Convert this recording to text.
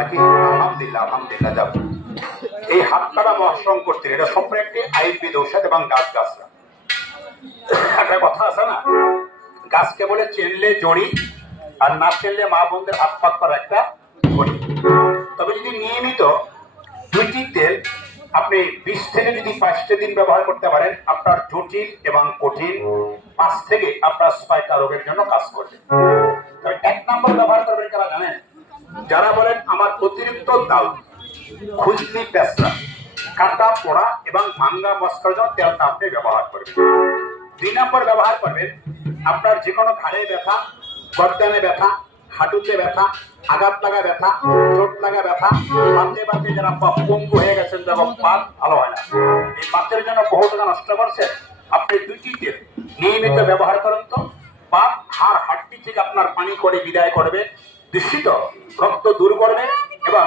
নাকি? আলহামদুলিল্লাহ আলহামদুলিল্লাহ যাব এই হাত কাটা মহাশ্রম করতে এটা সম্পূর্ণ একটি আয়ুর্বেদ ঔষধ এবং গাছ গাছরা। একটা কথা আছে না? গাছকে বলে চেনলে জড়ি, আর না চেনলে মা বোনদের আত্মাত করা একটা ঘড়ি তবে যদি নিয়মিত দুইটি তেল আপনি বিশ থেকে যদি পাঁচটা দিন ব্যবহার করতে পারেন, আপনার জটিল এবং কঠিন পাঁচ থেকে আপনার ছয়টা রোগের জন্য কাজ করবে। এক নম্বর ব্যবহার যারা বলেন আমার অতিরিক্ত দাল খুজলি পেঁচড়া, কাটা পোড়া এবং ভাঙ্গা মস্কার তেলটা আপনি ব্যবহার করবেন দুই নম্বর ব্যবহার করবেন, আপনার যে কোনো ঘাড়ে ব্যথা, গর্দানে ব্যথা, হাঁটুতে ব্যথা, আঘাত লাগা ব্যথা, চোট লাগা ব্যথা বাতে বাতে যারা পঙ্গু হয়ে গেছেন যখন পাত ভালো হয় না। এই পাতের জন্য বহু টাকা নষ্ট করছেন আপনি দুইটি তেল নিয়মিত ব্যবহার করেন তো। পাত হাড় হাড্ডি থেকে আপনার পানি করে বিদায় করবে। দূষিত রক্ত দূর করবে এবং